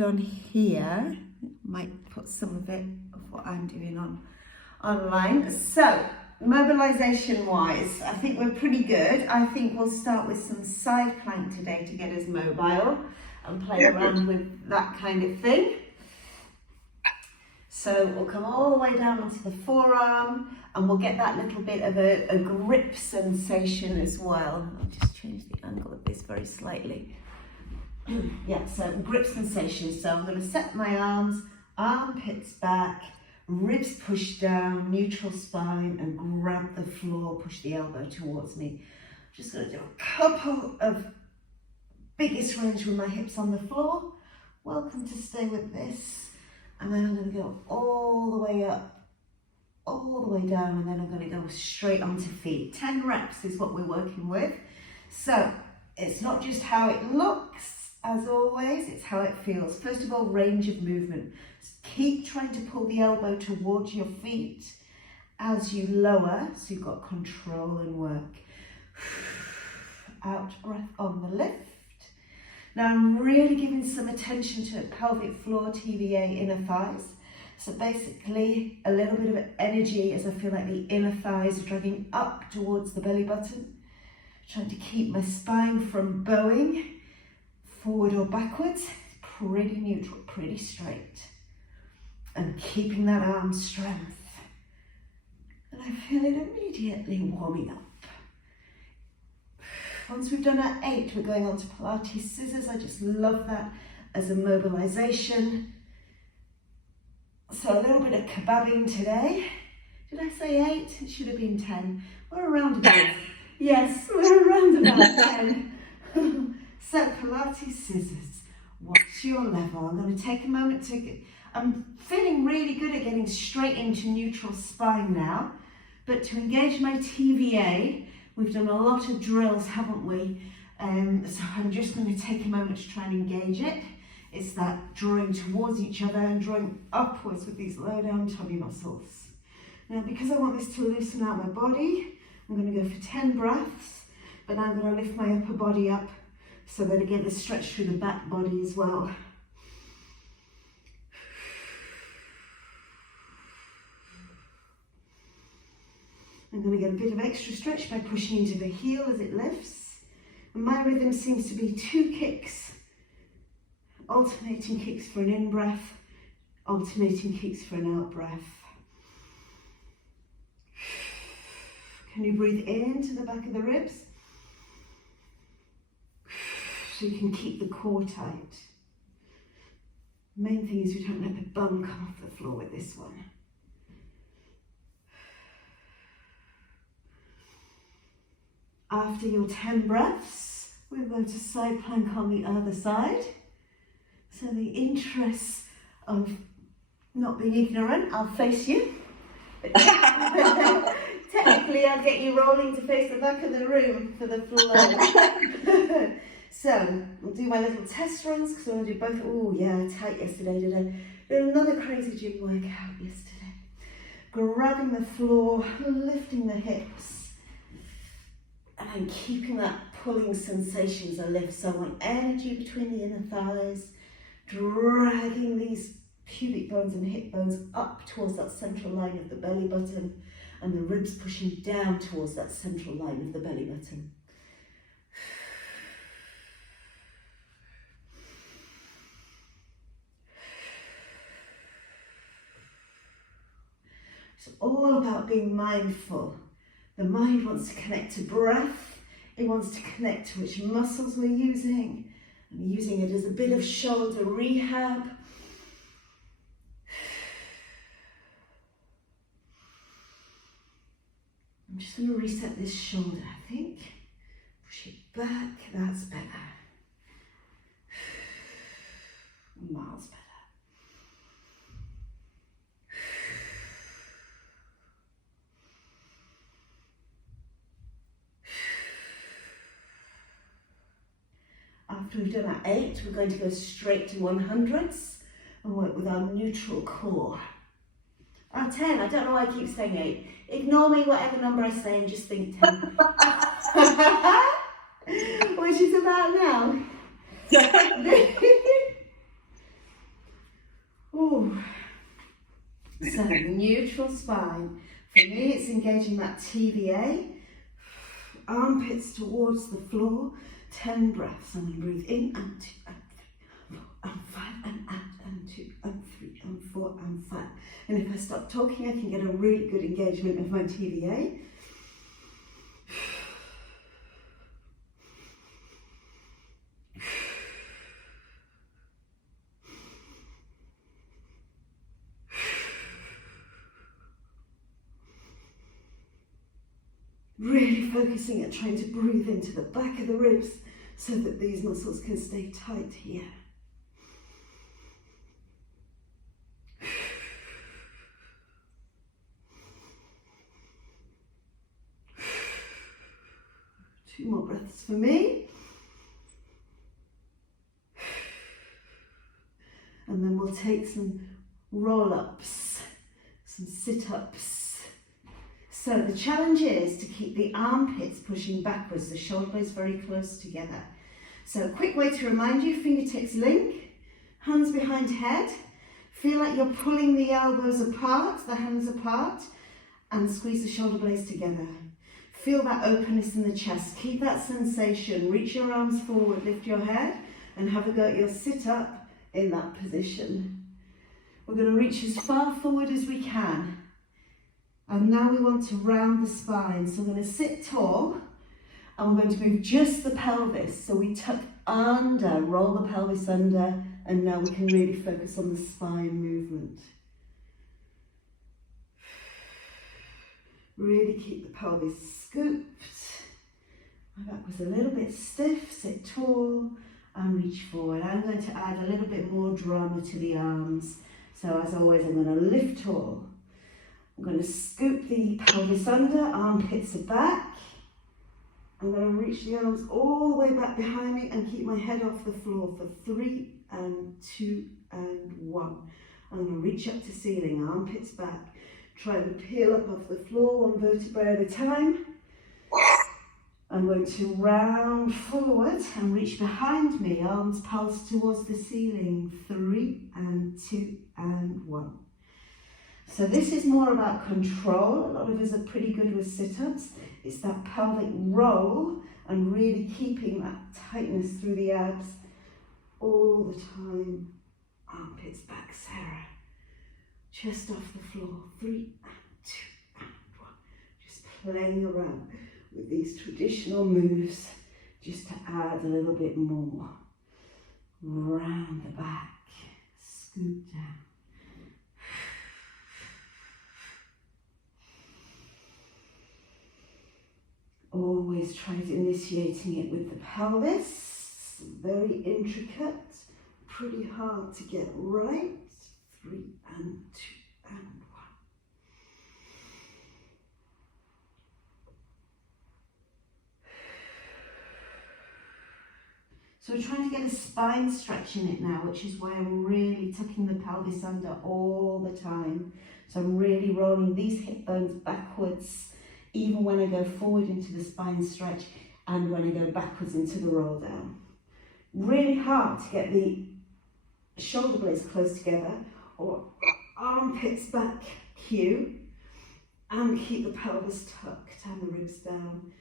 On here, might put some of it of what I'm doing online. So mobilization wise, I think we're pretty good. I think we'll start with some side plank today to get us mobile and play around with that kind of thing. So we'll come all the way down onto the forearm and we'll get that little bit of a grip sensation as well. I'll just change the angle of this very slightly. Yeah, so grip sensation. So I'm going to set my arms, armpits back, ribs push down, neutral spine, and grab the floor, push the elbow towards me. Just going to do a couple of biggest range with my hips on the floor. Welcome to stay with this. And then I'm going to go all the way up, all the way down, and then I'm going to go straight onto feet. 10 reps is what we're working with. So it's not just how it looks, as always, it's how it feels. First of all, range of movement. Keep trying to pull the elbow towards your feet as you lower, so you've got control and work. Out breath on the lift. Now I'm really giving some attention to pelvic floor, TVA, inner thighs. So basically a little bit of energy as I feel like the inner thighs are dragging up towards the belly button. Trying to keep my spine from bowing forward or backwards. Pretty neutral, pretty straight. And keeping that arm strength. And I feel it immediately warming up. Once we've done our 8, we're going on to Pilates scissors. I just love that as a mobilization. So a little bit of kebabbing today. Did I say 8? It should have been 10. We're around about, yes, we're around about 10. So Pilates scissors, what's your level? I'm going to take a moment I'm feeling really good at getting straight into neutral spine now, but to engage my TVA, we've done a lot of drills, haven't we? So I'm just going to take a moment to try and engage it. It's that drawing towards each other and drawing upwards with these low down tummy muscles. Now, because I want this to loosen out my body, I'm going to go for 10 breaths, but now I'm going to lift my upper body up so that I get the stretch through the back body as well. I'm going to get a bit of extra stretch by pushing into the heel as it lifts. And my rhythm seems to be 2 kicks, alternating kicks for an in-breath, alternating kicks for an out-breath. Can you breathe into the back of the ribs? So you can keep the core tight. Main thing is we don't let the bum come off the floor with this one. After your 10 breaths, we'll go to side plank on the other side. So the interests of not being ignorant, I'll face you. Technically, I'll get you rolling to face the back of the room for the flow. So, we'll do my little test runs because I want to do both. Oh yeah, tight yesterday, did I? Did another crazy gym workout yesterday. Grabbing the floor, lifting the hips, and then keeping that pulling sensation as I lift. So I want energy between the inner thighs, dragging these pubic bones and hip bones up towards that central line of the belly button, and the ribs pushing down towards that central line of the belly button. It's all about being mindful. The mind wants to connect to breath. It wants to connect to which muscles we're using. I'm using it as a bit of shoulder rehab. I'm just going to reset this shoulder, I think. Push it back, that's better. Miles better. After we've done our 8, we're going to go straight to 100s and work with our neutral core. Our 10, I don't know why I keep saying 8. Ignore me, whatever number I say, and just think 10. Which is about now. Ooh. So neutral spine. For me, it's engaging that TVA. Armpits towards the floor. 10 breaths. I'm going to breathe in and 2 and 3 and 5 and out and 2 and 3 and 4 and 5. And if I stop talking, I can get a really good engagement of my TVA. Really focusing at trying to breathe into the back of the ribs so that these muscles can stay tight here. Two more breaths for me. And then we'll take some roll-ups, some sit-ups. So the challenge is to keep the armpits pushing backwards, the shoulder blades very close together. So a quick way to remind you, fingertips link, hands behind head. Feel like you're pulling the elbows apart, the hands apart, and squeeze the shoulder blades together. Feel that openness in the chest. Keep that sensation. Reach your arms forward, lift your head, and have a go at your sit up in that position. We're going to reach as far forward as we can. And now we want to round the spine. So we're going to sit tall, and we're going to move just the pelvis. So we tuck under, roll the pelvis under, and now we can really focus on the spine movement. Really keep the pelvis scooped. My back was a little bit stiff, sit tall and reach forward. I'm going to add a little bit more drama to the arms. So as always, I'm going to lift tall. I'm going to scoop the pelvis under, armpits are back. I'm going to reach the arms all the way back behind me and keep my head off the floor for 3 and 2 and 1. I'm going to reach up to ceiling, armpits back. Try and peel up off the floor, one vertebrae at a time. I'm going to round forward and reach behind me, arms pulse towards the ceiling, 3 and 2 and 1. So this is more about control. A lot of us are pretty good with sit-ups. It's that pelvic roll and really keeping that tightness through the abs all the time. Armpits back, Sarah. Chest off the floor, 3 and 2 and 1. Just playing around with these traditional moves just to add a little bit more. Round the back, scoop down. Always try initiating it with the pelvis. Very intricate, pretty hard to get right. 3 and 2 and 1. So we're trying to get a spine stretch in it now, which is why I'm really tucking the pelvis under all the time. So I'm really rolling these hip bones backwards, even when I go forward into the spine stretch and when I go backwards into the roll down. Really hard to get the shoulder blades close together or armpits back, cue, and keep the pelvis tucked and the ribs down.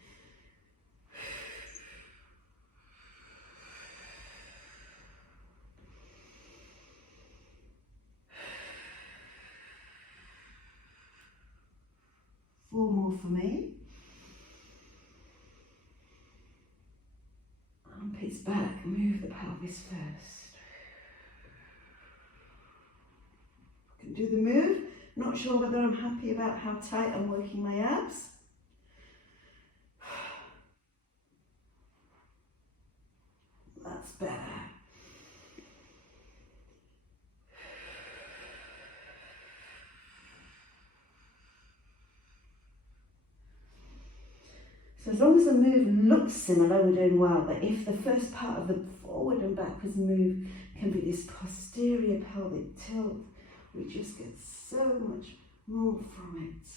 Four more for me. Armpits back, move the pelvis first. I can do the move. Not sure whether I'm happy about how tight I'm working my abs. That's better. So as long as the move looks similar, we're doing well. But if the first part of the forward and backwards move can be this posterior pelvic tilt, we just get so much more from it.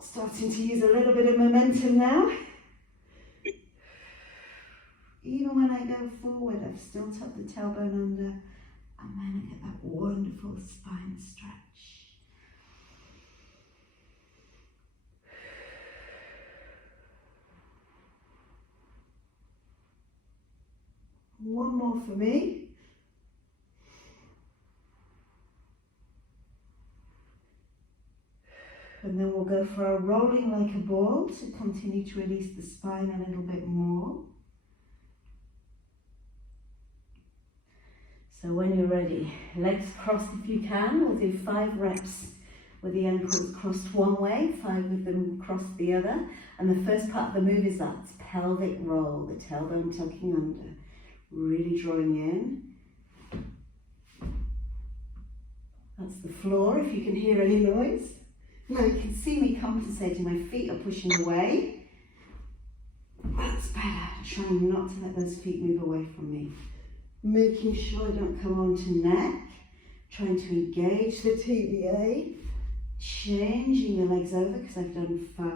Starting to use a little bit of momentum now. Even when I go forward, I've still tucked the tailbone under, and then I get that wonderful spine stretch. One more for me. And then we'll go for a rolling like a ball to continue to release the spine a little bit more. So when you're ready, legs crossed if you can. We'll do 5 reps with the ankles crossed one way, 5 with them crossed the other. And the first part of the move is that pelvic roll, the tailbone tucking under, really drawing in. That's the floor, if you can hear any noise. Now you can see me compensating, my feet are pushing away. That's better, trying not to let those feet move away from me. Making sure I don't come onto neck, trying to engage the TVA, changing the legs over because I've done 5.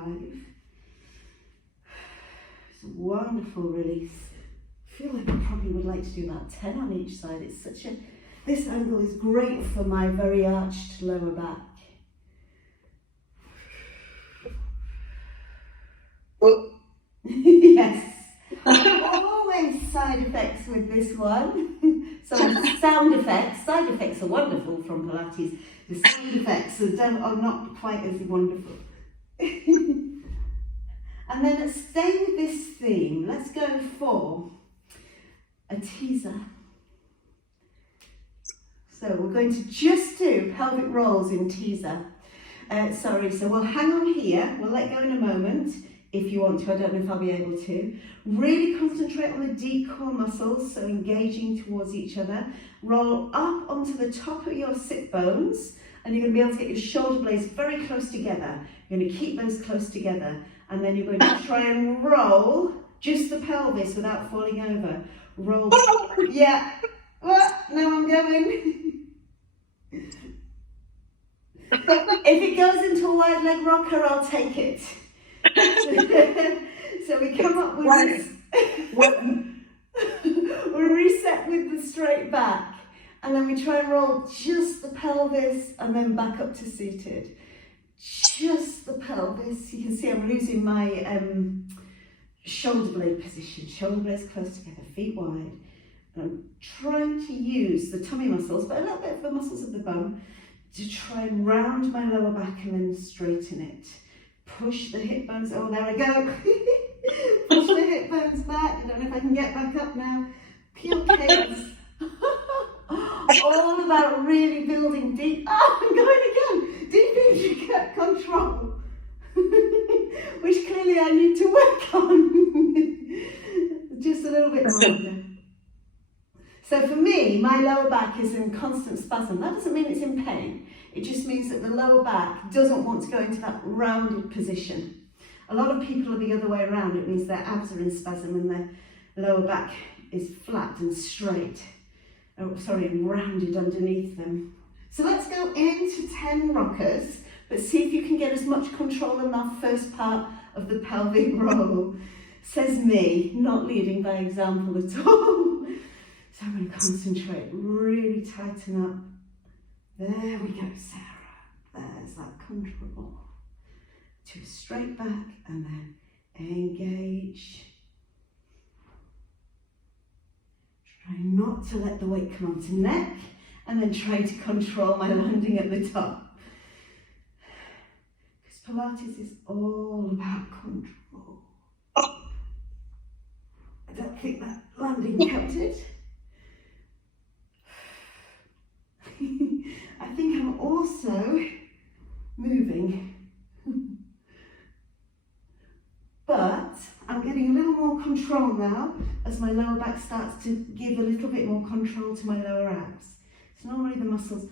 It's a wonderful release. I feel like I probably would like to do about 10 on each side. It's such a, this angle is great for my very arched lower back. Yes. Always side effects with this one. So sound effects, side effects are wonderful from Pilates. The sound effects are not quite as wonderful. And then let's stay with this theme. Let's go for a teaser. So we're going to just do pelvic rolls in teaser. So we'll hang on here. We'll let go in a moment. If you want to, I don't know if I'll be able to. Really concentrate on the deep core muscles, so engaging towards each other. Roll up onto the top of your sit bones, and you're going to be able to get your shoulder blades very close together. You're going to keep those close together, and then you're going to try and roll just the pelvis without falling over. Roll. Yeah. Well, now I'm going. If it goes into a wide leg rocker, I'll take it. So we come up with this. We reset with the straight back, and then we try and roll just the pelvis and then back up to seated. Just the pelvis. You can see I'm losing my shoulder blade position. Shoulder blades close together, feet wide. And I'm trying to use the tummy muscles, but a little bit of the muscles of the bum, to try and round my lower back and then straighten it. Push the hip bones, oh there I go. Push the hip bones back. I don't know if I can get back up now. Peel cakes. All about really building deep, I'm going again. Deep intricate control. Which clearly I need to work on. Just a little bit longer. So for me, my lower back is in constant spasm. That doesn't mean it's in pain. It just means that the lower back doesn't want to go into that rounded position. A lot of people are the other way around. It means their abs are in spasm and their lower back is flat and straight. Oh, sorry, and rounded underneath them. So let's go into 10 rockers, but see if you can get as much control in that first part of the pelvic roll. Says me, not leading by example at all. So I'm going to concentrate, really tighten up. There we go, Sarah. There's that control. To straight back and then engage. Try not to let the weight come onto neck, and then try to control my landing at the top. Because Pilates is all about control. I don't think that landing counted. I think I'm also moving, but I'm getting a little more control now as my lower back starts to give a little bit more control to my lower abs. It's normally the muscles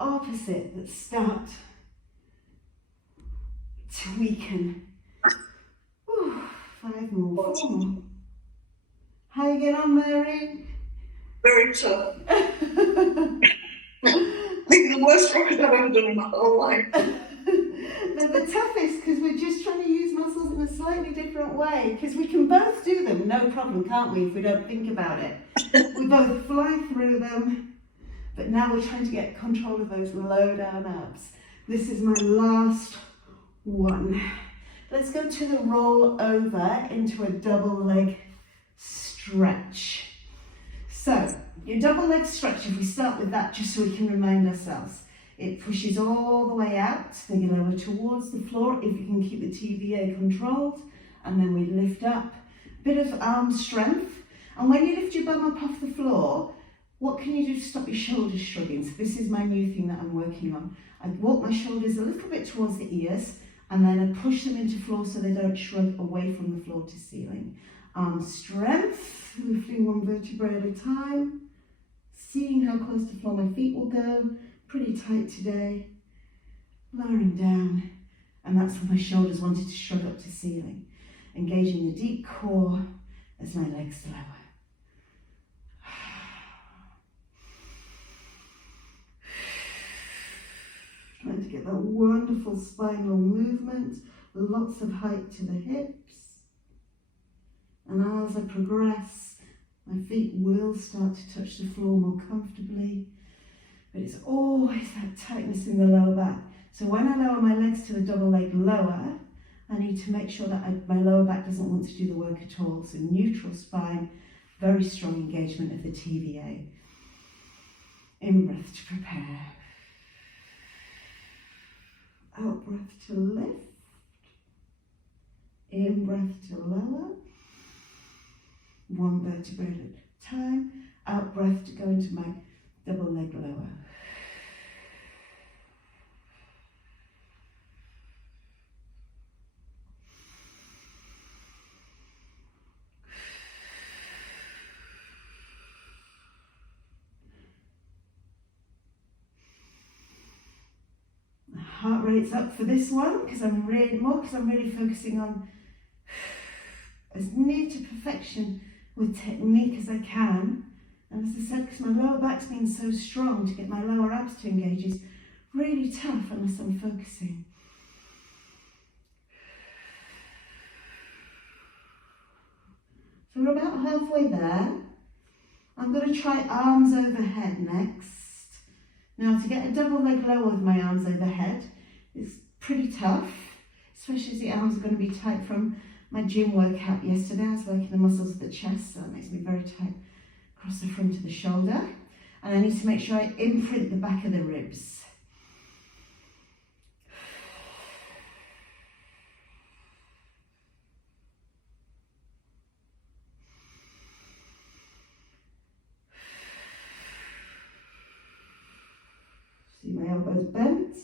opposite that start to weaken. Whew, 5 more, 4 more. How you get on, Mary? Very tough. I think the worst rocket I've ever done in my whole life. They're the toughest because we're just trying to use muscles in a slightly different way, because we can both do them, no problem, can't we, if we don't think about it. We both fly through them, but now we're trying to get control of those low down abs. This is my last one. Let's go to the roll over into a double leg stretch. So your double leg stretch, if we start with that just so we can remind ourselves, it pushes all the way out, then you lower towards the floor if you can keep the TVA controlled, and then we lift up. Bit of arm strength, and when you lift your bum up off the floor, what can you do to stop your shoulders shrugging? So this is my new thing that I'm working on. I walk my shoulders a little bit towards the ears, and then I push them into floor so they don't shrug away from the floor to ceiling. Arm strength, lifting one vertebrae at a time, seeing how close to floor my feet will go. Pretty tight today. Lowering down, and that's when my shoulders wanted to shrug up to ceiling. Engaging the deep core as my legs lower. Trying to get that wonderful spinal movement, lots of height to the hips. And as I progress, my feet will start to touch the floor more comfortably. But it's always that tightness in the lower back. So when I lower my legs to the double leg lower, I need to make sure that my lower back doesn't want to do the work at all. So neutral spine, very strong engagement of the TVA. In breath to prepare. Out breath to lift. In breath to lower. One vertebrae at a time. Out breath to go into my double leg lower. My heart rate's up for this one because I'm really focusing on as near to perfection with technique as I can. And as I said, because my lower back's been so strong, to get my lower abs to engage is really tough unless I'm focusing. So we're about halfway there. I'm going to try arms overhead next. Now to get a double leg lower with my arms overhead is pretty tough, especially as the arms are going to be tight from my gym workout yesterday. I was working the muscles of the chest, so that makes me very tight across the front of the shoulder, and I need to make sure I imprint the back of the ribs. See my elbows bent,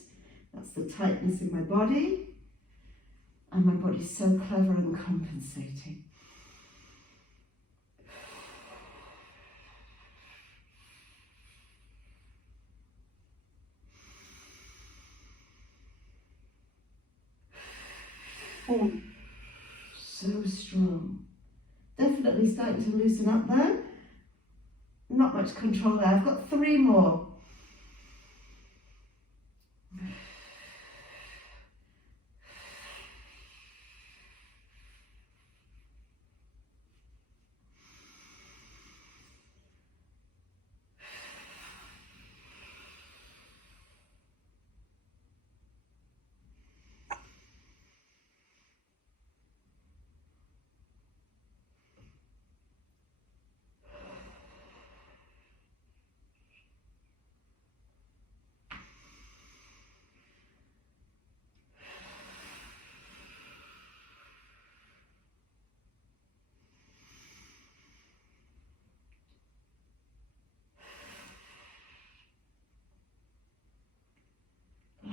that's the tightness in my body, and my body's so clever and compensating. So strong. Definitely starting to loosen up though. Not much control there. I've got 3 more.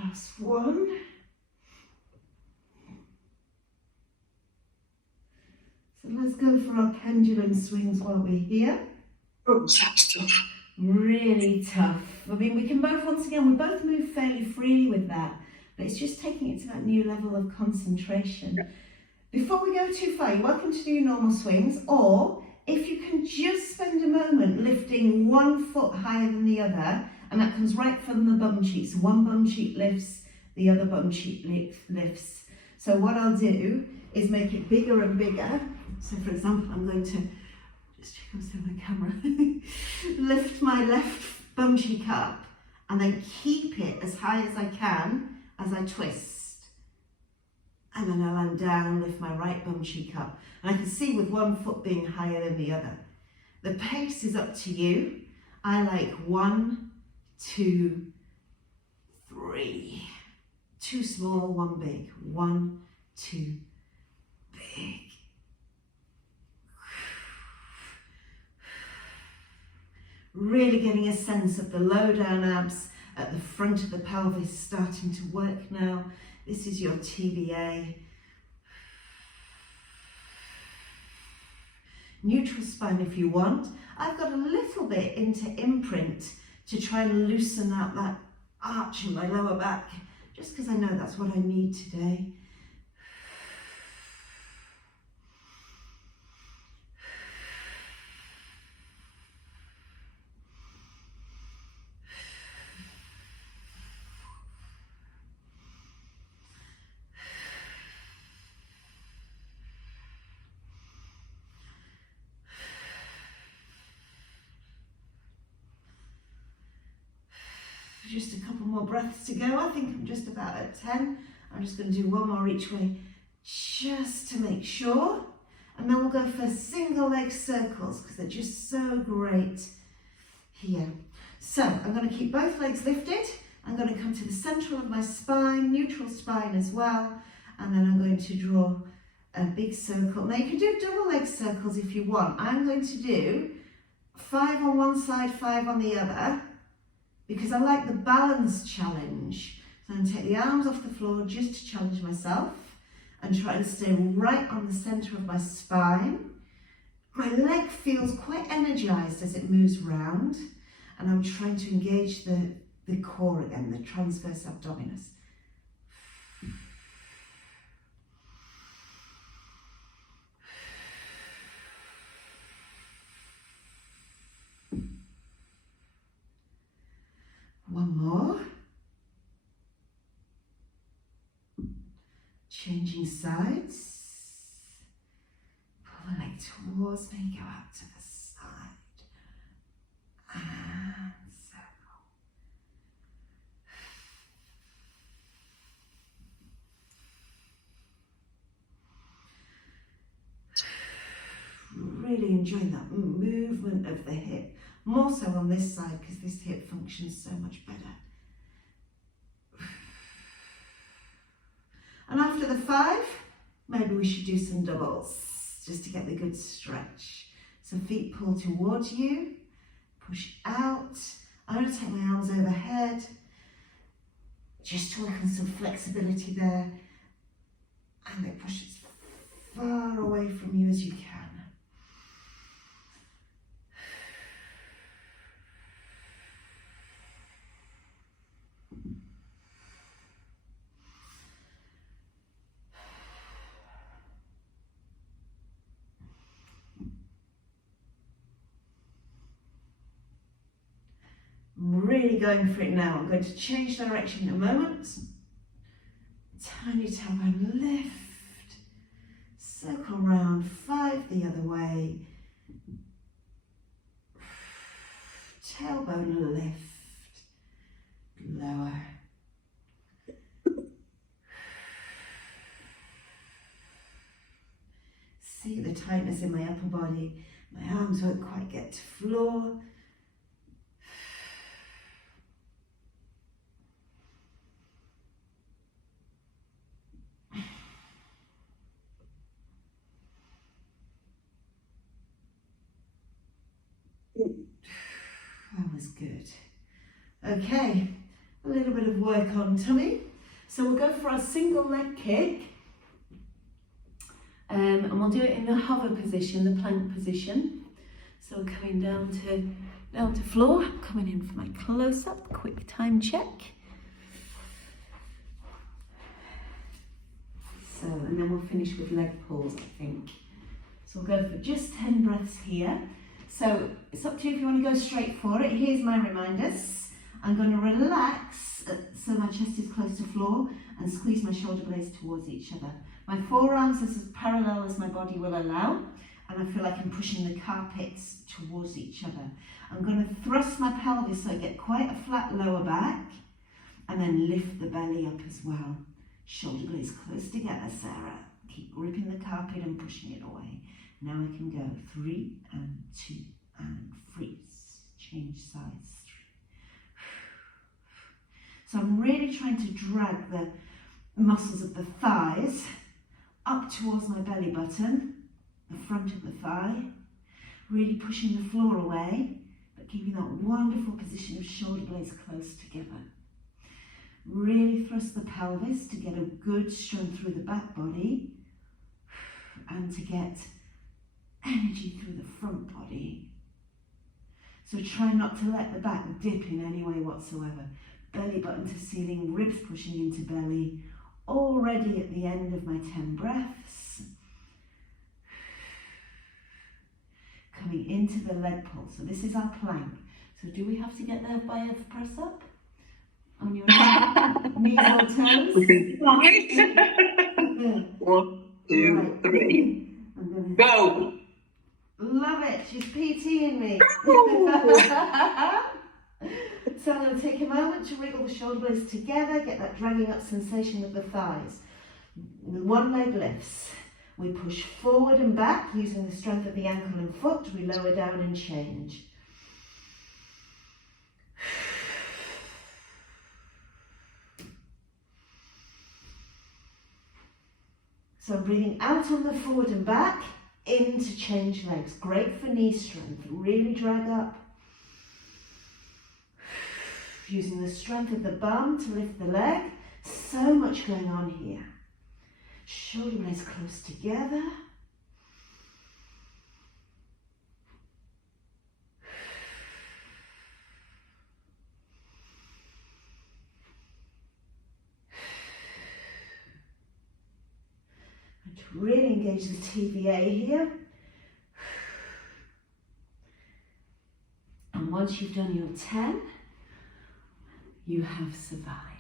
Last one. So let's go for our pendulum swings while we're here. Oh, that's tough. Really tough. I mean, we can both, once again, we both move fairly freely with that, but it's just taking it to that new level of concentration. Yeah. Before we go too far, you're welcome to do your normal swings, or if you can just spend a moment lifting one foot higher than the other, and that comes right from the bum cheek. So one bum cheek lifts, the other bum cheek lifts. So what I'll do is make it bigger and bigger. So for example, I'm going to, just check I'm still on my camera, lift my left bum cheek up and then keep it as high as I can as I twist. And then I'll land down, lift my right bum cheek up. And I can see with one foot being higher than the other. The pace is up to you. I like 1, 2, 3. 2 small, 1 big. 1, 2, big. Really getting a sense of the low down abs at the front of the pelvis starting to work now. This is your TBA. Neutral spine if you want. I've got a little bit into imprint to try and loosen out that arch in my lower back, just because I know that's what I need today. Just a couple more breaths to go. I think I'm just about at 10. I'm just going to do one more each way just to make sure. And then we'll go for single leg circles because they're just so great here. So I'm going to keep both legs lifted. I'm going to come to the central of my spine, neutral spine as well. And then I'm going to draw a big circle. Now you can do double leg circles if you want. I'm going to do 5 on one side, 5 on the other, because I like the balance challenge. So I'm going to take the arms off the floor just to challenge myself and try and stay right on the center of my spine. My leg feels quite energized as it moves round, and I'm trying to engage the core again, the transverse abdominis. One more. Changing sides. Pull the leg towards me, go out to the side. And circle. Really enjoying that movement of the hip. More so on this side because this hip functions so much better. And after the 5, maybe we should do some doubles just to get the good stretch. So feet pull towards you, push out. I'm going to take my arms overhead just to work on some flexibility there. And then push as far away from you as you can. I'm really going for it now. I'm going to change direction in a moment. Tiny tailbone lift, circle round, 5 the other way, tailbone lift, lower. See the tightness in my upper body. My arms won't quite get to floor. That was good. Okay, a little bit of work on tummy. So we'll go for our single leg kick. And we'll do it in the hover position, the plank position. So we're coming down to floor. I'm coming in for my close-up, quick time check. So, and then we'll finish with leg pulls, I think. So we'll go for just 10 breaths here. So it's up to you if you want to go straight for it. Here's my reminders. I'm going to relax so my chest is close to floor and squeeze my shoulder blades towards each other. My forearms are as parallel as my body will allow, and I feel like I'm pushing the carpets towards each other. I'm going to thrust my pelvis so I get quite a flat lower back, and then lift the belly up as well. Shoulder blades close together, Sarah. Keep gripping the carpet and pushing it away. Now I can go 3 and 2 and freeze. Change sides. 3. So I'm really trying to drag the muscles of the thighs up towards my belly button, the front of the thigh, really pushing the floor away, but keeping that wonderful position of shoulder blades close together. Really thrust the pelvis to get a good strength through the back body and to get energy through the front body. So try not to let the back dip in any way whatsoever. Belly button to ceiling, ribs pushing into belly, already at the end of my 10 breaths. Coming into the leg pull. So this is our plank. So do we have to get there by a press up? On your knees or toes? 1, 2, 3. Go! Love it, she's PTing me. So I'm going to take a moment to wriggle the shoulder blades together, get that dragging up sensation with the thighs. One leg lifts. We push forward and back using the strength of the ankle and foot. We lower down and change. So I'm breathing out on the forward and back, in to change legs. Great for knee strength. Really drag up. Using the strength of the bum to lift the leg. So much going on here. Shoulder blades close together. And to really engage the TVA here. And once you've done your 10, you have survived.